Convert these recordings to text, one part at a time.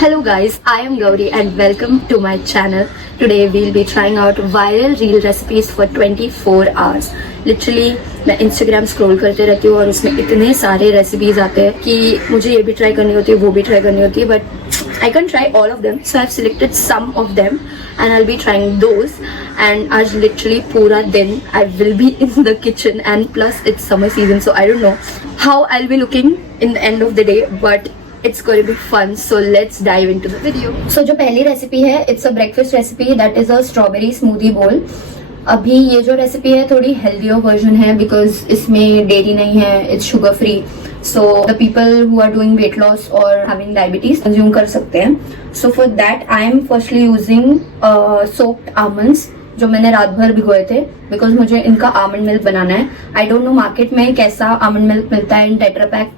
Hello guys, I am Gauri and welcome to my channel. Today we'll be trying out viral reel recipes for 24 hours. Literally मैं Instagram scroll करते रहती हूँ और उसमें इतने सारे recipes आते हैं कि मुझे ये भी try करनी होती है, वो भी try करनी होती है, but I can't try all of them. So I've selected some of them and I'll be trying those. And आज literally पूरा दिन I will be in the kitchen and plus it's summer season, so I don't know how I'll be looking in the end of the day, but it's going to be fun. So let's dive into the video. So जो पहली recipe है, it's a breakfast recipe that is a strawberry smoothie bowl. अभी ये जो recipe है थोड़ी healthier version है because इसमें डेयरी नहीं है, it's sugar free, so the people who are doing weight loss और हैविंग डायबिटीज कंज्यूम कर सकते हैं. So for that I am firstly using soaked almonds जो मैंने रात भर भिगोए थे बिकॉज मुझे इनका आमंड मिल्क बनाना है. आई डोंट नो मार्केट में कैसा आमंड मिल्क मिलता है in Tetra Pak,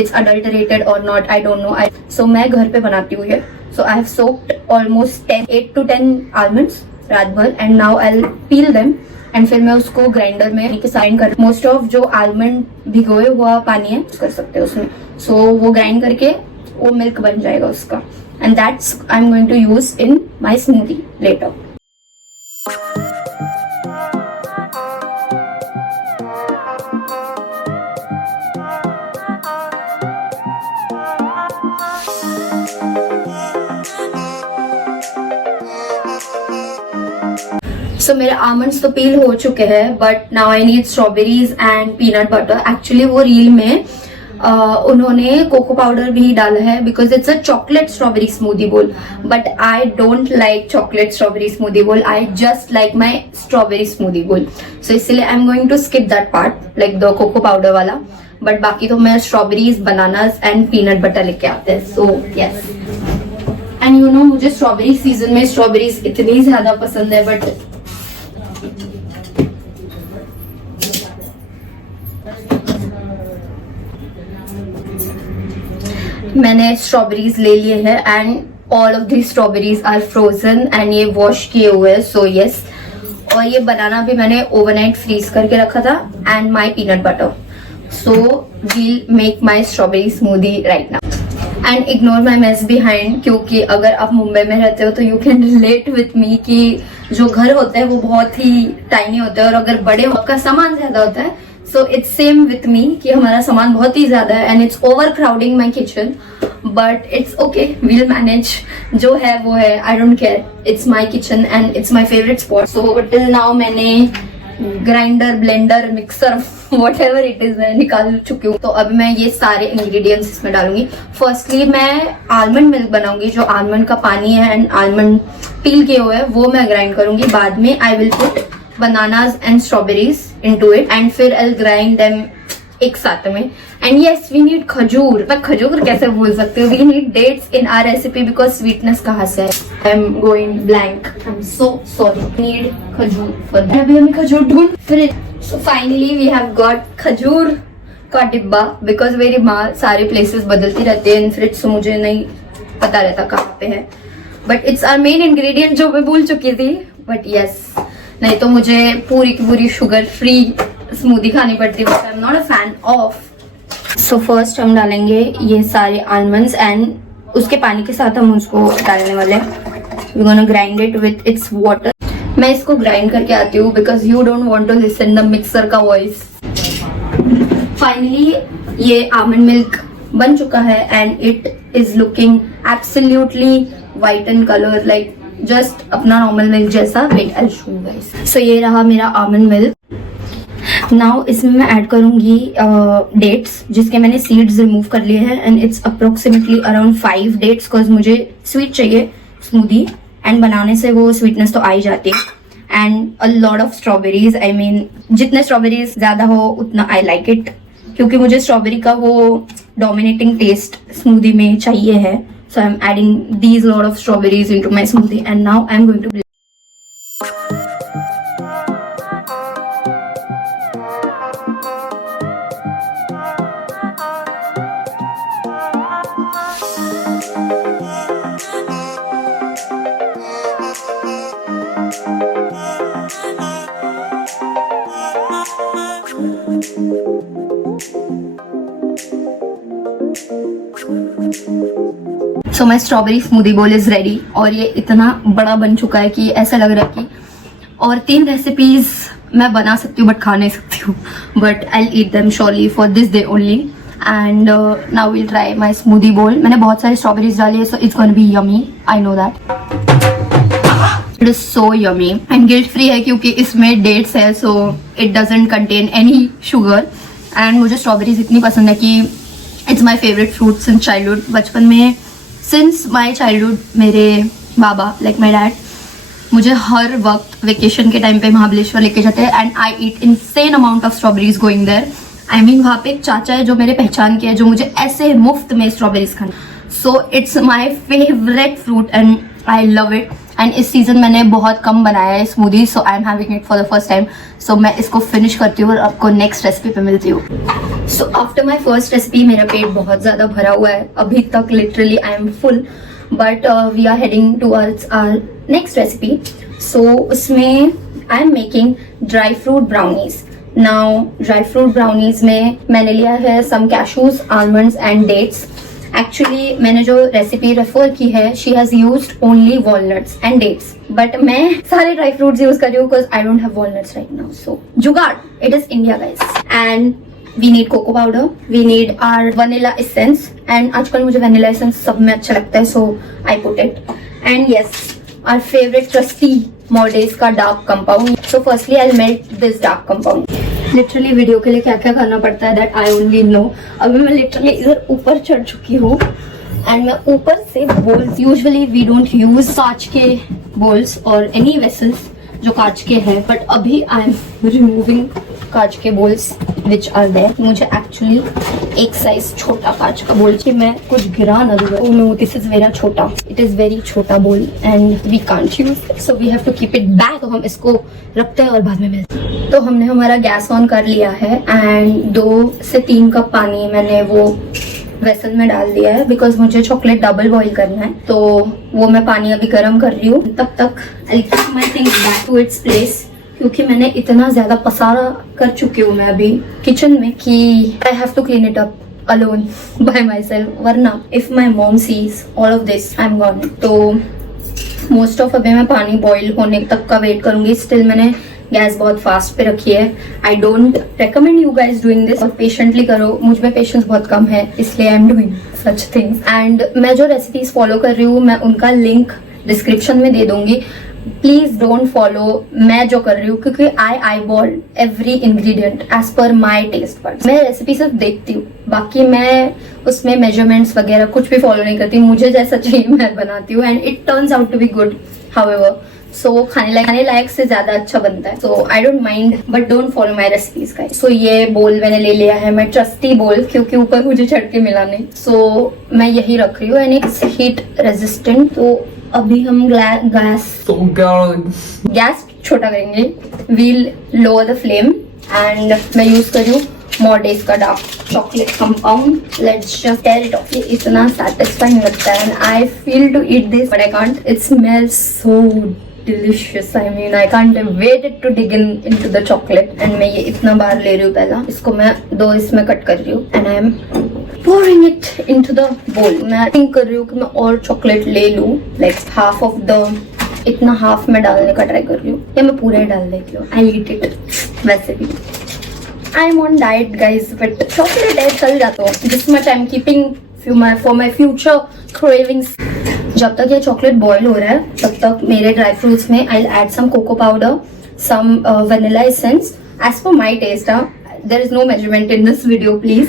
it's adulterated or not, I don't know. So मैं घर पे बनाती हूँ ये. So I have soaked almost 8 to 10 almonds रात भर and now I'll peel them and फिर मैं उसको ग्राइंडर में ग्राइंड कर. मोस्ट ऑफ जो आलमंड भिगोए हुआ पानी है कर सकते हैं उसमें. So वो ग्राइंड करके वो मिल्क बन जाएगा उसका and that's I'm going to use in my smoothie later. So मेरे आमंड्स तो पील हो चुके हैं but now I need strawberries and peanut butter. Actually वो रील में उन्होंने कोको पाउडर भी डाला है because it's a chocolate strawberry smoothie bowl, but I don't like chocolate strawberry smoothie bowl, I just like my strawberry smoothie bowl. So इसलिए I am going to skip that part like the cocoa powder वाला. But बाकी तो मैं strawberries, bananas and peanut butter लेके आते हैं. So yes, and you know मुझे strawberry season में स्ट्रॉबेरीज इतनी ज्यादा पसंद है बट मैंने स्ट्रॉबेरीज ले लिए हैं and all of the strawberries are frozen and ये वॉश किए हुए हैं. सो यस, और ये बनाना भी मैंने ओवरनाइट फ्रीज करके रखा था and my peanut butter. So we'll make my strawberry smoothie right now and ignore my mess behind, क्योंकि अगर आप मुंबई में रहते हो तो you can relate with me कि जो घर होते हैं वो बहुत ही टाइनी होते हैं और अगर बड़े का सामान ज्यादा होता है. So it's same with me कि हमारा सामान बहुत ही ज्यादा है and it's overcrowding my kitchen, but it's okay, we'll manage. जो है वो है, I don't care, it's my kitchen and it's my favourite spot. So till now मैंने grinder, blender, mixer, whatever it is मैं निकाल चुकी हूँ. तो अब मैं ये सारे इंग्रेडिएंट्स इसमें डालूंगी. फर्स्टली मैं आलमंड मिल्क बनाऊंगी, जो आलमंड का पानी है एंड आलमंड पील किए हुए हैं वो मैं ग्राइंड करूंगी. बाद में I will put bananas and strawberries into it and फिर I'll grind them एक साथ में. And yes, we need खजूर. मैं खजूर कैसे भूल सकती हूँ? We need dates in our recipe because sweetness कहाँ से है? I'm going blank. I'm so sorry. We need खजूर for that. अभी हमें खजूर ढूंढ फिर. So finally we have got खजूर का डिब्बा because मेरी माँ सारे places बदलती रहती है in fridge, so मुझे नहीं पता रहता कहाँ पे है. But it's our main ingredient जो मैं भूल चुकी थी. But yes, नहीं तो मुझे पूरी की पूरी शुगर फ्री स्मूदी खानी पड़ती है, आई am not a fan of. So first हम डालेंगे ये सारे आलमंड्स एंड उसके पानी के साथ हम उसको डालने वाले हैं. We gonna grind it with its water. मैं इसको ग्राइंड करके आती हूँ because you don't want to listen the mixer का वॉइस. फाइनली ये आलमंड मिल्क बन चुका है and it is looking absolutely white in colour, like just अपना नॉर्मल मिल्क जैसा. Wait I show you guys. So ये रहा मेरा आलमंड मिल्क. नाउ इसमें मैं ऐड करूंगी डेट्स जिसके मैंने सीड्स रिमूव कर लिए हैं and it's approximately around 5 dates because मुझे स्वीट चाहिए स्मूदी एंड बनाने से वो स्वीटनेस तो आ ही जाती है. And a lot of strawberries, I mean जितने स्ट्रॉबेरीज ज्यादा हो उतना आई लाइक इट, क्योंकि मुझे स्ट्रॉबेरी का वो डोमिनेटिंग टेस्ट स्मूदी में चाहिए है. So I'm adding these lot of strawberries into my smoothie and now I'm going to blend. So my strawberry smoothie बोल इज रेडी। और ये इतना बड़ा बन चुका है कि ऐसा लग रहा है कि और 3 रेसिपीज मैं बना सकती हूँ बट खा नहीं सकती हूँ, but I will eat them surely for this day only. And now will try my smoothie बोल। मैंने बहुत सारी स्ट्रॉबेरीज डाली है, so it's gonna be yummy, I know that. It is so yummy and guilt free है क्योंकि इसमें dates है, so it doesn't contain any sugar. And मुझे स्ट्रॉबेरीज इतनी पसंद है कि it's my favourite fruit since childhood. बचपन में सिंस माई चाइल्डहुड मेरे बाबा लाइक माई डैड मुझे हर वक्त वेकेशन के टाइम पे महाबलेश्वर लेके जाते हैं and I eat insane amount of strawberries going there. I mean वहाँ पे एक चाचा है जो मेरे पहचान के है, जो मुझे ऐसे मुफ्त में स्ट्रॉबेरीज खाना। So it's my favourite fruit and I love it. And इस सीजन मैंने बहुत कम बनाया है smoothie, so I am having it for the first time. So मैं इसको फिनिश करती हूँ और आपको नेक्स्ट रेसिपी पे मिलती हूँ। So after my first recipe मेरा पेट बहुत ज़्यादा भरा हुआ है अभी तक, literally I am full, but we are heading towards our next recipe. So उसमें I am making dry fruit brownies. Now dry fruit brownies में मैंने लिया है some cashews, almonds and dates. Actually मैंने जो रेसिपी रेफर की है she has used only walnuts and dates, but मैं सारे ड्राई फ्रूट्स यूज कर रही हूँ because I don't have walnuts right now. So jugaad, it is India guys. And we need cocoa powder, we need our vanilla essence, and आजकल मुझे vanilla essence सब में अच्छा लगता है, so I put it. And yes, our favourite trusty Morde's का dark compound. So firstly I will melt this dark compound. Literally video के लिए क्या क्या करना पड़ता है दैट आई ओनली नो। अभी मैं लिटरली इधर ऊपर चढ़ चुकी हूँ एंड मैं ऊपर से bowls, usually we don't use कांच के बोल्स और एनी वेसल्स जो कांच के हैं, बट अभी आई एम रिमूविंग कांच के बोल्स विच आर देयर। मुझे एक्चुअली एक साइज छोटा कांच का बोल कि मैं कुछ गिरा ना दूँ। Oh no, this is very छोटा, it is very छोटा बोल and we can't use it, so we have to keep it back। तो हम इसको रखते हैं और बाद में मिलते हैं। तो हमने हमारा गैस ऑन कर लिया है एंड 2 से 3 कप पानी मैंने वो वेसल में डाल दिया है बिकॉज मुझे चॉकलेट डबल बॉईल करना है, तो वो मैं पानी अभी गर्म कर रही हूँ। तब तक I keep my things back to its place क्योंकि मैंने इतना ज्यादा पसारा कर चुकी हूँ मैं अभी किचन में कि I have to clean it up alone by myself, वरना if my mom sees all of this I am gone. तो मोस्ट ऑफ अभी मैं पानी बॉईल होने तक का वेट करूंगी। स्टिल मैंने गैस बहुत फास्ट पे रखी है। I don't recommend you guys doing this, और पेशेंटली करो। मुझ में पेशेंस बहुत कम है इसलिए I am doing such things. And मैं जो रेसिपीज फॉलो कर रही हूँ मैं उनका लिंक डिस्क्रिप्शन में दे दूंगी। प्लीज डोंट फॉलो मैं जो कर रही हूँ क्योंकि I boil every ingredient as per my taste buds. मैं रेसिपी सिर्फ देखती हूँ, बाकी मैं उसमें मेजरमेंट्स वगैरह कुछ भी फॉलो नहीं करती। मुझे जैसा चाहिए मैं बनाती हूँ and it turns out to be good however. So खाने लायक से ज्यादा अच्छा बनता है। So I don't mind but don't follow my recipes guys. So ये बोल मैंने ले लिया है, मैं ट्रस्टी बोल क्योंकि ऊपर मुझे चढ़ के मिला नहीं। सो मैं यही रख रही हूँ एंड इट्स हीट रेजिस्टेंट। तो अभी हम गैस छोटा करेंगे, we'll lower the flame and मैं यूज कर रही हूँ मॉडेस का dark chocolate compound. Let's just tear it off. ये इतना सैटिस्फाइंग लगता है and I feel to eat this but I can't. It smells so delicious. I mean, I can't wait it to dig into the chocolate. And मैं ये इतना बार ले रही हूँ पहला। इसको मैं 2 इसमें कट कर रही हूँ and I am pouring it into the bowl. मैं थिंक कर रही हूँ कि मैं और चॉकलेट ले लूँ, like half of the, इतना हाफ में डालने का ट्राई कर रही हूँ या मैं पूरा ही डाल देती हूँ। I eat it वैसे भी। I am on diet guys, but chocolate है चल जाता हूँ। This much I am keeping for my future cravings. जब तक ये चॉकलेट बॉईल हो रहा है तब तक मेरे ड्राई फ्रूट्स में I add some cocoa powder, some vanilla essence as per my taste. There is no measurement in this video please.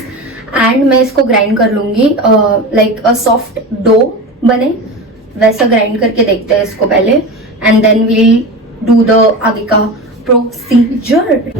And मैं इसको ग्राइंड कर लूंगी लाइक अ सॉफ्ट डो बने वैसा ग्राइंड करके देखते हैं इसको पहले and then we'll do the आगे का प्रोसीजर।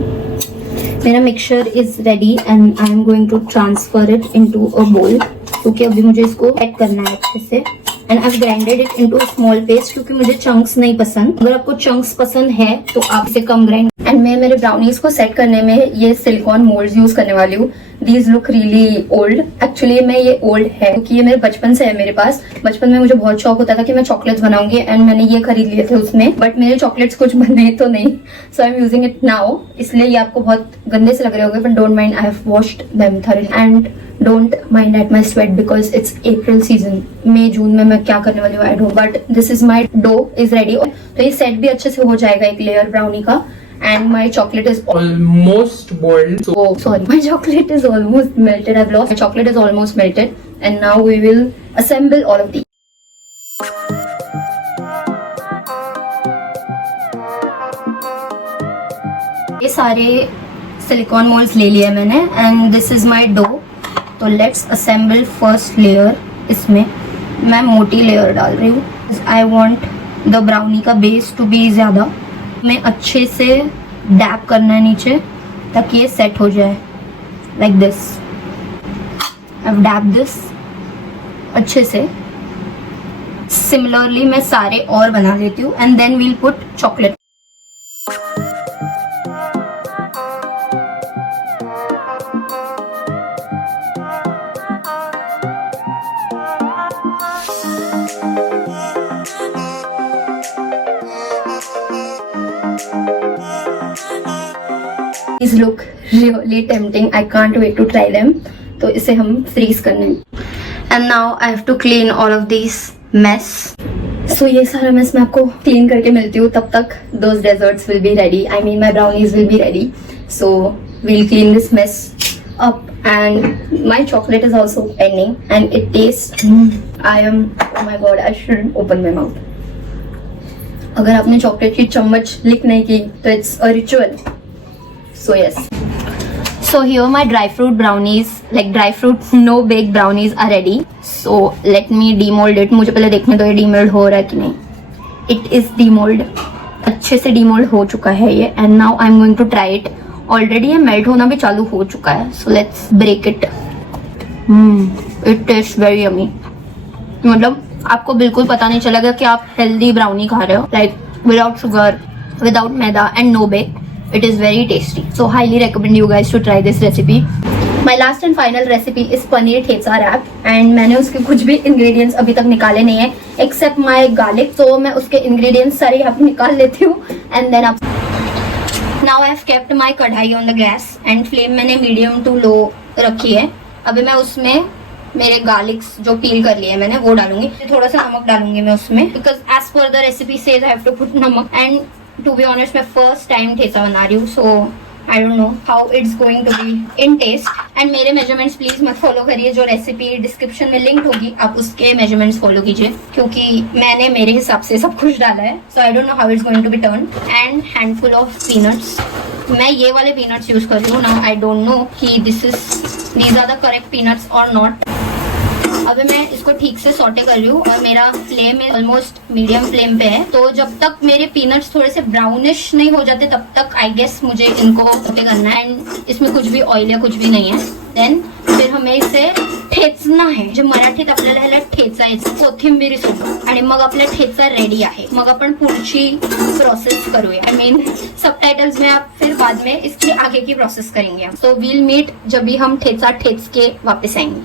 मेरा mixture is ready and I am going to transfer it into a bowl क्योंकि अभी मुझे इसको ऐड करना है अच्छे से and I grinded it into small paste क्योंकि मुझे चंक्स नहीं पसंद. अगर आपको चंक्स पसंद है तो आप इसे कम ग्राइंड. एंड मैं मेरे ब्राउनीज को सेट करने में ये सिलिकॉन मोल्ड्स यूज करने वाली हूँ. These look really old. Actually मैं ये ओल्ड है क्योंकि ये मेरे बचपन से है मेरे पास. बचपन में मुझे बहुत शौक होता था कि मैं चॉकलेट्स बनाऊंगी एंड मैंने ये खरीद लिए थे उसमें, बट मेरे चॉकलेट्स कुछ बने तो नहीं. So I am using it now. इसलिए ये आपको बहुत गंदे से लग रहे होंगे, but don't mind, I have washed them thoroughly. And don't mind at my sweat because it's April season. मई जून में मैं क्या करने वाली हूँ I don't, but this is my dough is ready. तो ये सेट भी अच्छे से हो जाएगा एक लेयर ब्राउनी का. And my chocolate is almost boiled. So oh sorry, my chocolate is almost melted. I've lost. My chocolate is almost melted, and now we will assemble all of these. ये सारे silicon moulds ले लिए मैंने and this is my dough. तो let's assemble first layer. इसमें मैं मोटी layer डाल रही हूँ. I want the brownie का बेस to be ज़्यादा. मैं अच्छे से डैप करना है नीचे ताकि ये सेट हो जाए like this. I have dab this अच्छे से. सिमिलरली मैं सारे और बना लेती हूँ and then we'll put chocolate. These look really tempting. I can't wait to try them. तो इसे हम फ्रीज करने. And now I have to clean all of these mess. So ये सारा mess मैं आपको क्लीन करके मिलती हूँ. तब तक those desserts will be ready. I mean my brownies will be ready. So we'll clean this mess up. And my chocolate is also pending. And it tastes. Oh my god, I shouldn't open my mouth. अगर आपने chocolate की चम्मच लिक नहीं की तो it's a ritual. So yes. So here my dry fruit brownies, like dry fruit no bake brownies are ready. So let me demold it. मुझे पहले देखने दो ये demold हो रहा है कि नहीं. It is demold. अच्छे से demold हो चुका है ये. And now I'm going to try it. Already ये melt होना भी चालू हो चुका है. So let's break it. It tastes very yummy. मतलब आपको बिल्कुल पता नहीं चलेगा कि आप healthy brownie खा रहे हो. Like without sugar, without maida and no bake. It is very tasty. So highly recommend you guys to try this recipe. My last and final recipe is paneer thepsa wrap. And मैंने उसके कुछ भी ingredients अभी तक निकाले नहीं है except my garlic. तो मैं उसके ingredients सारे यहाँ पे निकाल लेती हूँ. And then now I have kept my कढ़ाई on the gas and flame मैंने medium to low रखी है. अभी मैं उसमें मेरे गार्लिक्स जो पील कर लिए मैंने वो डालूंगी. थोड़ा सा नमक डालूंगी मैं उसमें because as per the recipe says I have to put नमक. And to be honest मैं first time ठेचा बना रही हूँ so I don't know how it's going to be in taste. And मेरे measurements please मत follow करिए. जो recipe description में लिंक होगी आप उसके measurements follow कीजिए क्योंकि मैंने मेरे हिसाब से सब कुछ डाला है. So I don't know how it's going to be turned. And handful of peanuts. मैं ये वाले peanuts यूज कर रही हूँ. Now I don't know कि these are the correct peanuts or not. अभी मैं इसको ठीक से सॉटे कर रही हूँ और मेरा फ्लेम ऑलमोस्ट मीडियम फ्लेम पे है. तो जब तक मेरे पीनट्स थोड़े से ब्राउनिश नहीं हो जाते तब तक आई गेस मुझे इनको सॉटे करना है. एंड इसमें कुछ भी ऑयल या कुछ भी नहीं है. देन फिर हमें इसे ठेचना है. जे मराठीत आपल्याला ह्याला ठेचायचं कोथिंबीर सोबत आणि मग आपला ठेचा रेडी आहे. मग आपण पुढची प्रोसेस करूया. आई मीन सबटाइटल्स में आप फिर बाद में इसकी आगे की प्रोसेस करेंगे. सो वील मीट जब भी हम ठेचा ठेच के वापस आएंगे.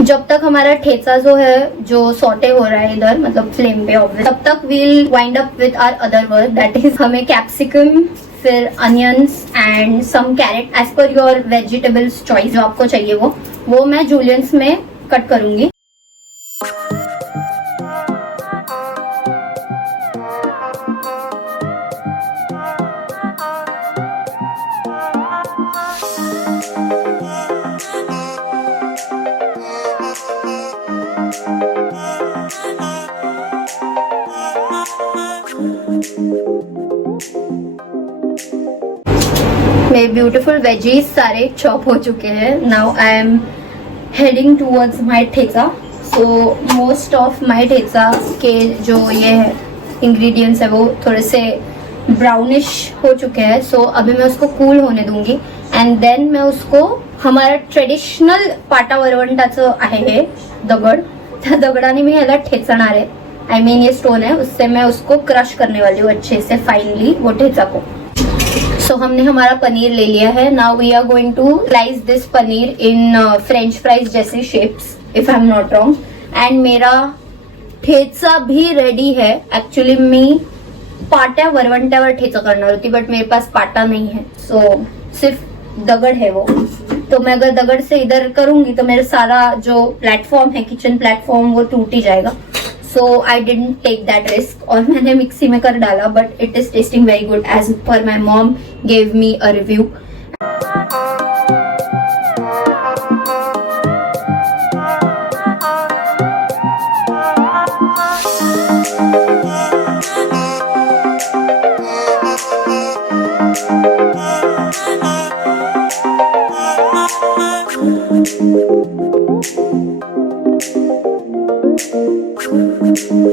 जब तक हमारा ठेचा जो है जो सॉटे हो रहा है इधर मतलब फ्लेम पे ऑब्वियस, तब तक we'll wind up with our other work that is हमें कैप्सिकम फिर onions and some carrot as per your vegetables choice जो आपको चाहिए वो मैं जूलियंस में कट करूंगी. मेरे ब्यूटीफुल वेजीज सारे चॉप हो चुके हैं. Now I am heading towards my thecha. So most of my thecha के जो ये इंग्रेडिएंट्स है वो थोड़े से ब्राउनिश हो चुके हैं. सो अभी मैं उसको कूल होने दूंगी एंड देन मैं उसको हमारा ट्रेडिशनल पाटा वरवंटाचं आहे हे दगड त्या दगडाने मी ह्याला ठेचणार आहे. I mean ये स्टोन है, उससे मैं उसको क्रश करने वाली हूँ अच्छे से फाइनली वो ठेचा को. सो हमने हमारा पनीर ले लिया है. Now we are going to slice this paneer in French fries जैसे shapes if I am not wrong. And मेरा ठेचा भी रेडी है. ऍक्च्युली मी पाट्या वरवंट्यावर ठेचा करणार होती बट मेरे पास पाटा नहीं है. सो सिर्फ दगड़ है वो. तो मैं अगर दगड़ से इधर करूंगी तो मेरा सारा जो प्लेटफॉर्म है किचन प्लेटफॉर्म वो टूट ही जाएगा. So I didn't take that risk और मैंने मिक्सी में कर डाला but it is tasting very good as per my mom gave me a review.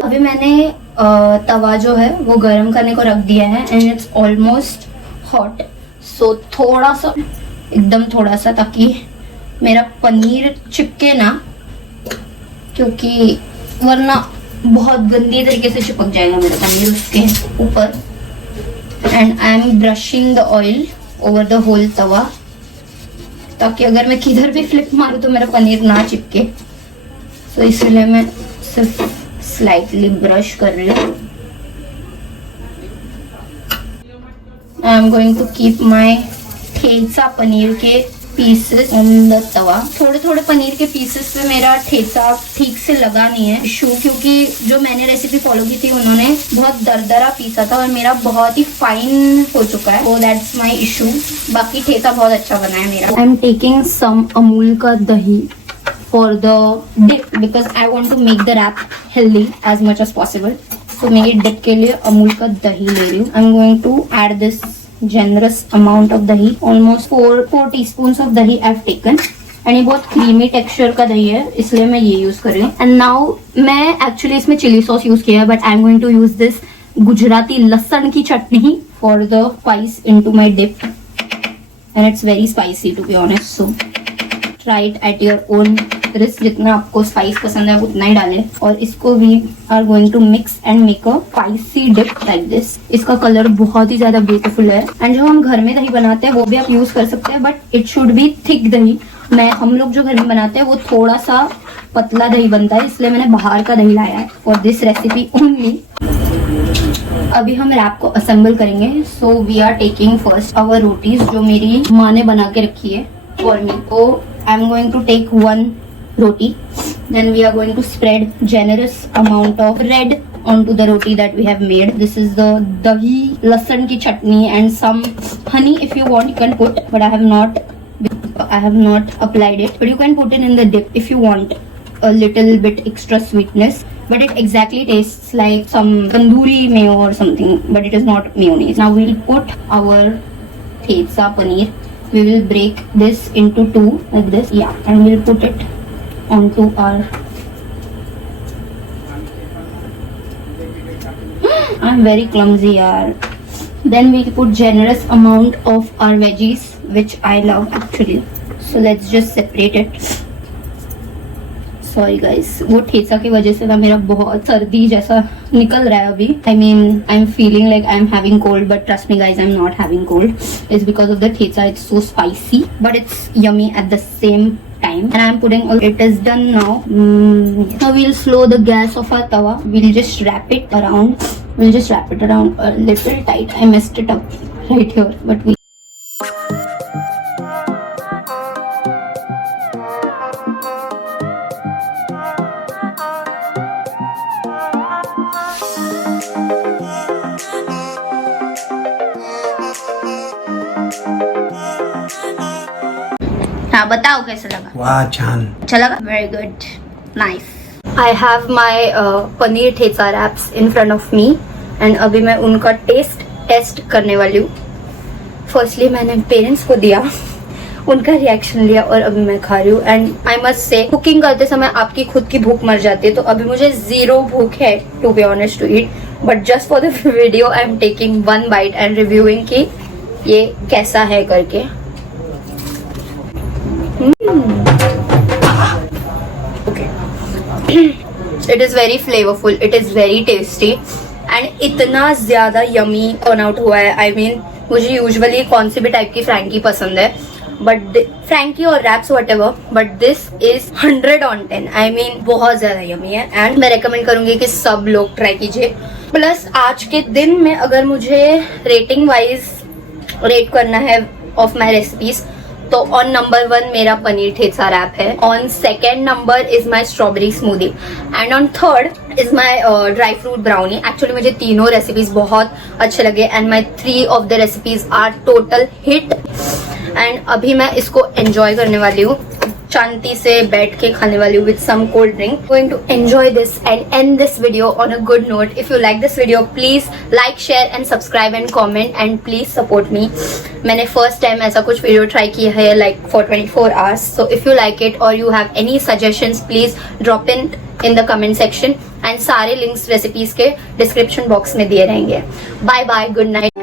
अभी मैंने तवा जो है वो गरम करने को रख दिया है एंड इट्स ऑलमोस्ट हॉट. सो थोड़ा सा एकदम थोड़ा सा ताकि मेरा पनीर चिपके ना, क्योंकि वरना बहुत गंदी तरीके से चिपक जाएगा मेरा पनीर उसके ऊपर. And I am brushing the oil over the whole tawa ताकि अगर मैं किधर भी फ्लिप मारूं तो मेरा पनीर ना चिपके. सो इसलिए मैं सिर्फ स्लाइटली ब्रश कर रही हूँ. I am going to keep my thecha paneer के पीसेस ऑन द तवा. थोड़े थोड़े पनीर के पीसेस पे मेरा ठेचा ठीक से लगा नहीं है इशू, क्योंकि जो मैंने रेसिपी फॉलो की थी उन्होंने बहुत दरदरा पीसा था और मेरा बहुत ही फाइन हो चुका है. वो दैट्स माई इशू. बाकी ठेचा बहुत अच्छा बना है मेरा. I am taking some Amul का दही for the dip because I want to make the wrap healthy as much as possible. So मेरी dip के लिए अमूल का दही ले रही हूँ. I'm going to add this generous amount of दही. Almost 4 teaspoons of दही I've taken. And ये बहुत creamy texture का दही है इसलिए मैं ये यूज कर रही हूँ. And now मैं actually इसमें चिली सॉस यूज किया है but I'm going to use this Gujarati लहसुन की चटनी for the spice into my dip. And it's very spicy to be honest. So try it at your own risk. जितना आपको spice पसंद है उतना ही डालें. और इसको we are going to mix and make a spicy dip like this. इसका colour बहुत ही ज्यादा ब्यूटीफुल है. एंड जो हम घर में दही बनाते हैं वो भी आप यूज कर सकते हैं but it should be thick दही. हम लोग जो घर में बनाते हैं वो थोड़ा सा पतला दही बनता है इसलिए मैंने बाहर का दही लाया है फॉर दिस रेसिपी ओनली. अभी हम रैप को असेंबल करेंगे. So we are taking first our rotis जो मेरी माँ ने बना के रखी है फॉर मी. तो I am going to take 1 roti. Then we are going to spread generous amount of bread onto the roti that we have made. This is the dahi lasan ki chutney and some honey if you want you can put, but I have not applied it. But you can put it in the dip if you want a little bit extra sweetness. But it exactly tastes like some tandoori mayo or something, but it is not mayonnaise. Now we'll put our thecha paneer. We will break this into 2 like this. Yeah, and we'll put it onto our I'm very clumsy yaar. Then we'll put generous amount of our veggies which I love actually. So let's just separate it. Sorry guys, वो ठेचा की वजह से ना मेरा बहुत सर्दी जैसा निकल रहा है अभी. I mean I'm feeling like I'm having cold but trust me guys I'm not having cold. It's because of the thecha. It's so spicy but it's yummy at the same time. And I'm putting all. It is done now. Now we'll slow the gas of our tawa. We'll just wrap it around. We'll just wrap it around a little tight. I messed it up right here but we हाँ बताओ कैसा लगा. वाह जान. अच्छा लगा. Very good. Nice. I have my paneer thecha wraps in front of me and अभी मैं उनका टेस्ट करने वाली हूँ. फर्स्टली मैंने पेरेंट्स को दिया, उनका रिएक्शन लिया और अभी मैं खा रही हूँ. And I must say cooking करते समय आपकी खुद की भूख मर जाती है तो अभी मुझे 0 भूख है to be honest to eat. But just for the video I am taking 1 bite and reviewing कि ये कैसा है करके. Okay. It is very flavourful, it is very tasty and इतना ज्यादा यमी टर्न आउट हुआ है. आई मीन मुझे यूजुअली कौन सी भी टाइप की फ्रैंकी पसंद है, बट फ्रैंकी और wraps whatever, but this is 100 on 10. I mean बहुत ज्यादा यमी है एंड मैं रेकमेंड करूंगी कि सब लोग ट्राई कीजिए. प्लस आज के दिन में अगर मुझे रेटिंग वाइज रेट करना है ऑफ माई रेसिपीज, तो ऑन नंबर 1 मेरा पनीर ठेचा रैप है, on second number is my strawberry smoothie and on third is my dry fruit brownie. Actually मुझे तीनों रेसिपीज बहुत अच्छे लगे and my 3 of the recipes are total hit. And अभी मैं इसको एंजॉय करने वाली हूँ, शांति से बैठ के खाने वाली हूँ with some cold drink. Going to enjoy this and and this video on a good note. If you like this video please like, share and subscribe and comment and please support me. मैंने first time ऐसा कुछ video try किया है like for 24 hours. So if you like it और you have any suggestions please drop in the comment section and सारे links recipes के description box में दिए रहेंगे. Bye bye, good night.